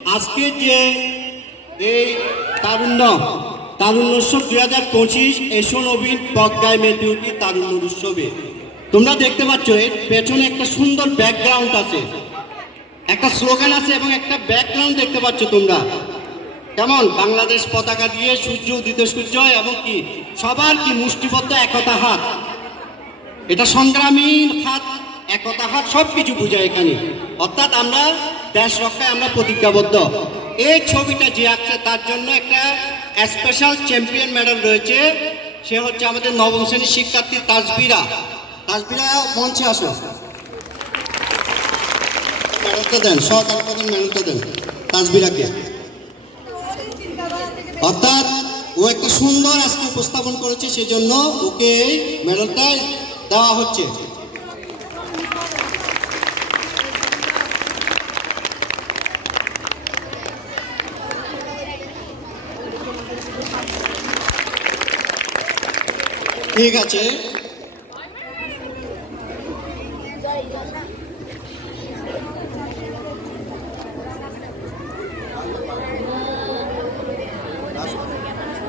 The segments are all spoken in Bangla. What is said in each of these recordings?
আজকে যে এই তারুণ্য তারুণ্য উৎসব দুই হাজার পঁচিশ এসো নবীন পদ্মায় মেতে তারুণ্য উৎসবে। তোমরা দেখতে পাচ্ছ, এর পেছনে একটা সুন্দর ব্যাকগ্রাউন্ড আছে। একটা স্লোগান আছে এবং একটা ব্যাকগ্রাউন্ড দেখতে পাচ্ছ তোমরা। কেমন? বাংলাদেশ পতাকা দিয়ে সূর্য উদিত সূর্য এবং কি? সবার কি মুষ্টিবদ্ধ একতা হাত? এটা সংগ্রামী হাত, একতা হাত সব কিছু বোঝায় এখানে। অর্থাৎ আমরা দেশ রক্ষায় আমরা প্রতিজ্ঞাবদ্ধ। এই ছবিটা যে আঁকছে, তার জন্য একটা স্পেশাল চ্যাম্পিয়ন মেডেল রয়েছে। সে হচ্ছে আমাদের নবম শ্রেণির শিক্ষার্থী তাজবিরা তাজবিরা মঞ্চে আসো। মেডেলটা দেন, সহকারী প্রধান মেডেলটা দেন তাজবিরাকে অর্থাৎ ও একটা সুন্দর আজকে উপস্থাপন করেছে, সেজন্য ওকে এই মেডেলটা দেওয়া হচ্ছে। ঠিক আছে।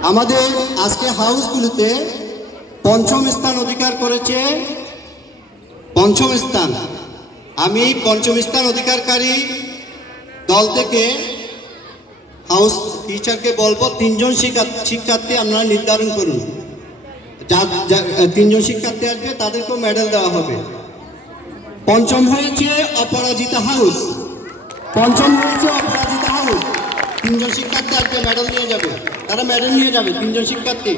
আমাদের আজকে হাউসগুলিতে পঞ্চম স্থান অধিকার করেছে পঞ্চম স্থান। আমি পঞ্চম স্থান অধিকারকারী দল থেকে হাউস টিচারকে বলব, তিনজন শিক্ষা- শিক্ষার্থী আপনারা নির্ধারণ করুন। যা- তিনজন শিক্ষার্থী আসবে, তাদেরকেও মেডেল দেওয়া হবে। পঞ্চম হয়েছে অপরাজিতা হাউস। পঞ্চম হয়েছে অপরাজিতা হাউস। তিনজন শিক্ষার্থী আজকে মেডেল নিয়ে যাবে। তারা মেডেল নিয়ে যাবে, তিনজন শিক্ষার্থী।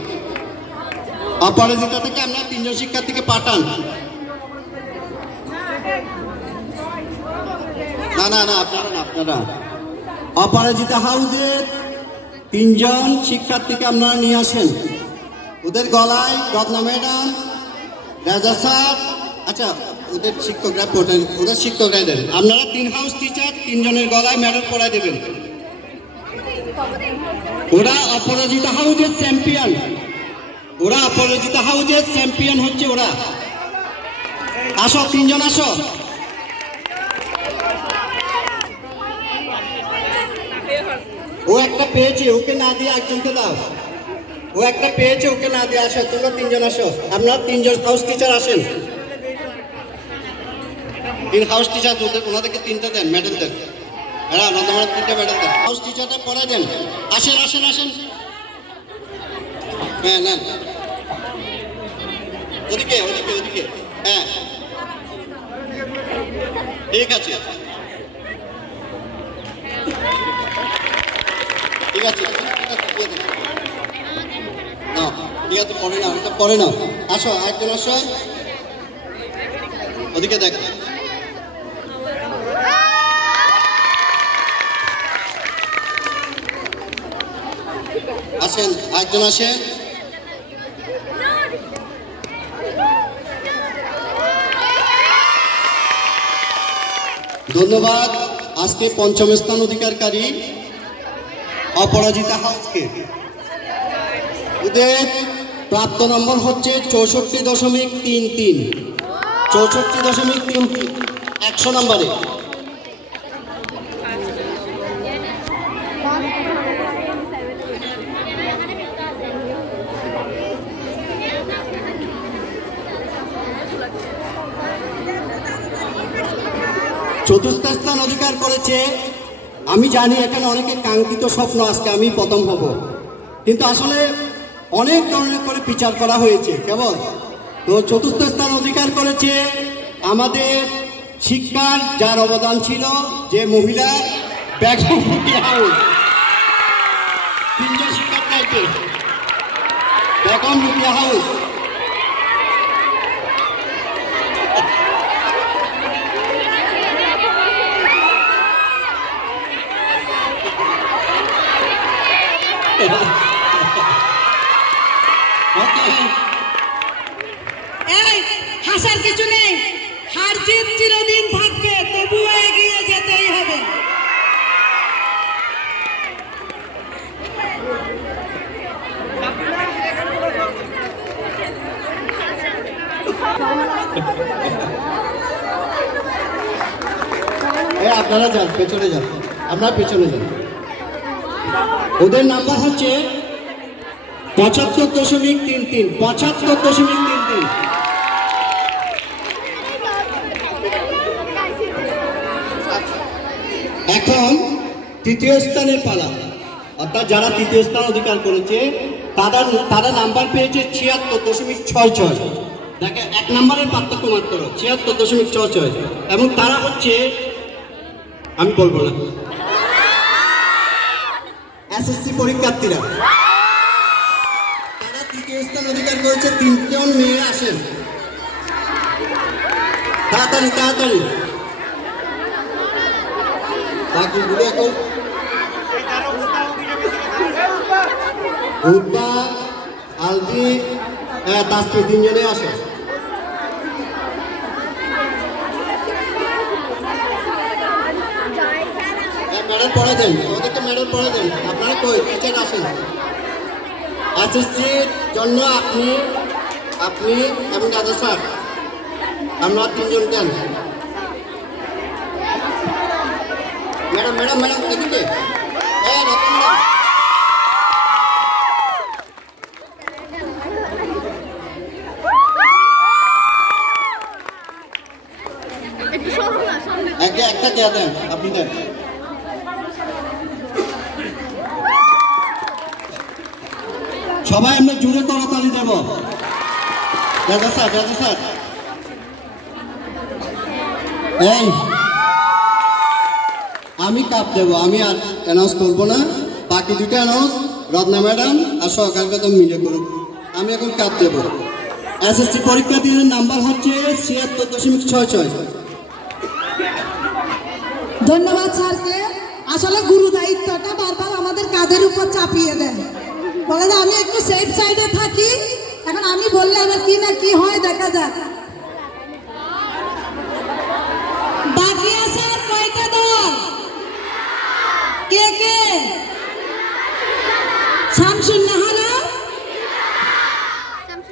অপরাজিতা থেকে আমরা তিনজন শিক্ষার্থীকে পাঠান। না না না, আপনারা না, আপনারা। অপরাজিতা হাউসের তিনজন শিক্ষার্থীকে আপনারা নিয়ে আসেন। ওদের গলায় রত্না ম্যাডাম, রাজা স্যার আচ্ছা ওদের শিক্ষকরা পড়েন ওদের শিক্ষকরাই দেন। আপনারা তিন হাউস টিচার, তিনজনের গলায় মেডেল পরাই দেবেন। ওরা অপরাজিতা হাউজের চ্যাম্পিয়ন। ওরা অপরাজিতা হাউজের চ্যাম্পিয়ন হচ্ছে ওরা। আসো, তিনজন আসো। ও একটা পেয়েছে, ওকে না দিয়ে একজনকে দাও। ও একটা পেয়েছে, ওকে না দিয়ে আসো, তোমরা তিনজন আসো। আপনারা তিনজন হাউস টিচার আসেন। তিন হাউস টিচার ওদের ওনাদেরকে তিনটা দেন মেডেল দেন হ্যাঁ নন্দমার তিনটা মেডেল দেন। হাউস টিচারটা পড়াই দেন। আসেন আসেন আসেন। হ্যাঁ নেন। ওদিকে ওদিকে ওদিকে। হ্যাঁ। ঠিক আছে। ঠিক আছে। ঠিক আছে দিয়ে দেন। না পরে না আসো একজন আসো। ওদিকে দেখ। আসেন আসেন ধন্যবাদ। আজকে পঞ্চম স্থান অধিকারকারী অপরাজিতা হাউসকে। ওদের প্রাপ্ত নম্বর হচ্ছে চৌষট্টি দশমিক তিন তিন। চৌষট্টি দশমিক তিন তিন। একশো নম্বরে। চতুর্থ স্থান অধিকার করেছে। আমি জানি এখানে অনেকের কাঙ্ক্ষিত স্বপ্ন আজকে আমি প্রথম হব। কিন্তু আসলে অনেক ধরনের করে বিচার করা হয়েছে কেবল তো চতুর্থ স্থান অধিকার করেছে আমাদের শিক্ষার যার অবদান ছিল, যে মহিলা তিনজন শিক্ষার্থী হাউস। এই, হাসার কিছু নেই। হার জিত চিরদিন থাকবে তবুও এগিয়ে যেতেই হবে। আপনারা যান, পেছনে যান। আপনার পেছনে যান ওদের নাম্বার হচ্ছে পঁচাত্তর দশমিক তিন তিন, পঁচাত্তর দশমিক তিন তিন। এখন তৃতীয় স্থানের পালা। অর্থাৎ যারা তৃতীয় স্থান অধিকার করেছে তারা তারা নাম্বার পেয়েছে ছিয়াত্তর দশমিক ছয় ছয়। দেখে এক নম্বরের পার্থক্য মাত্র, ছিয়াত্তর দশমিক ছয় ছয়। এবং তারা হচ্ছে, আমি বলব না। এসএসসি পরীক্ষার্থীরা। স্থান অধিকার করেছে তিনজন মেয়ে আসেন। তাড়াতাড়ি তাড়াতাড়ি। বাকিগুলো এখন উদ্বা আলজি হ্যাঁ তাজকে তিনজনে আসে মেডেল পড়ে দেন ওদেরকে মেডেল পড়ে দেন আপনারা কই? আসেন। এসএসসির জন্য আপনি আপনি এবং দাদা স্যার আমরা তিনজন দেন ম্যাডাম ম্যাডাম ম্যাডাম এদিকে হ্যাঁ রতন দা। একটু সরো না সামনে একে একটা দেয়া দেন আপনি দেন সবাই আমরা জুড়ে করতালি দেব। দাদা স্যার দাদা স্যার। এই, আমি কাপ দেব, আমি আর অ্যানাউন্স করব না। বাকি দুটো অ্যানাউন্স রত্না ম্যাডাম আর সরকার বেতন মিলে করুক। আমি এখন কাপ দেব। এসএসসি পরীক্ষার্থীদের নাম্বার হচ্ছে ছিয়াত্তর দশমিক ছয় ছয়। ধন্যবাদ স্যারকে। আসলে গুরু দায়িত্বটা বারবার আমাদের কাঁধের উপর চাপিয়ে দেন। বলে যে, আমি একটু সেফ সাইডে থাকি। এখন আমি বললে এবার কি না কি হয় দেখা যাক। বাকি আছে আর কয়টা দল? কে কে? শামসুন নাহারা?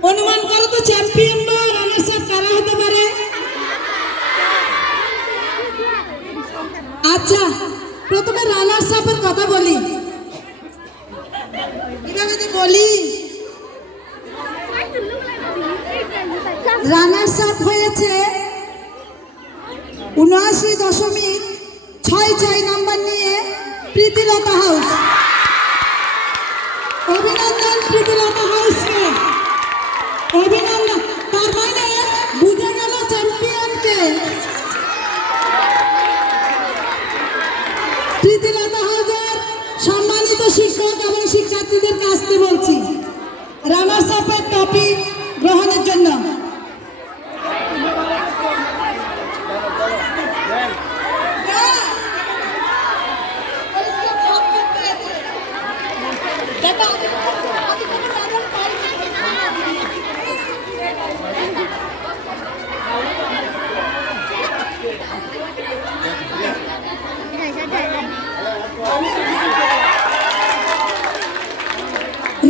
অনুমান করো তো চ্যাম্পিয়ন বা রানার্স আপ কারা হতে পারে? আচ্ছা প্রথমে রানার্স আপের কথা বলি। বলি? রানার্স আপ হয়েছে উনআশি দশমিক ছয় ছয় নাম্বার নিয়ে প্রীতিলতা হাউস অভিনন্দন প্রীতিলতা হাউসকে অভিনন্দন। তার মানে বুঝে গেল চ্যাম্পিয়নকে বলছি। রানার্স আপের টপিক গ্রহণের জন্য রোকেয়া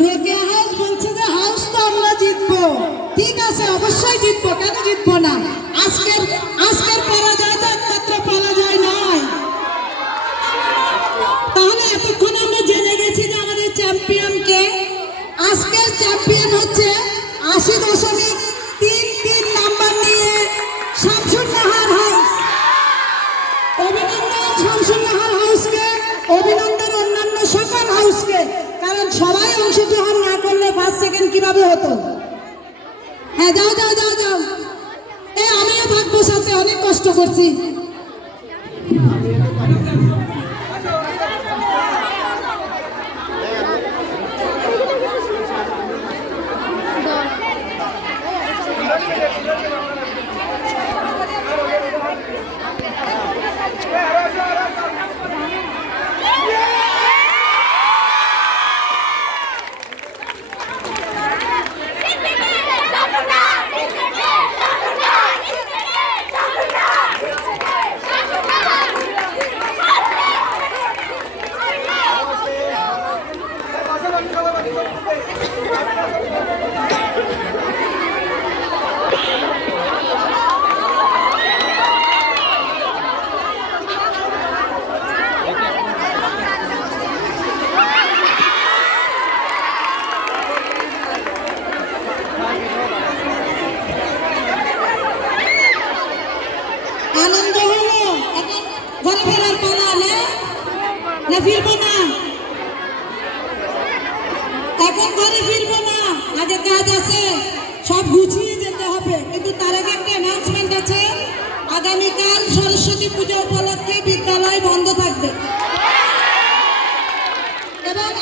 হাউস বলছে যে হাউস তো আমরা জিতবো। ঠিক আছে, অবশ্যই জিতবো। কেন জিতবো না? আজকের আজকের কীভাবে হতো? হ্যাঁ যাও যাও যাও যাও। এ আমিও থাকব সাথে অনেক কষ্ট করছি Yeah. এখন ঘরে ফিরবো না আগে কাজ আছে সব গুছিয়ে যেতে হবে কিন্তু তার আগে একটা অ্যানাউন্সমেন্ট আছে আগামীকাল সরস্বতী পূজা উপলক্ষে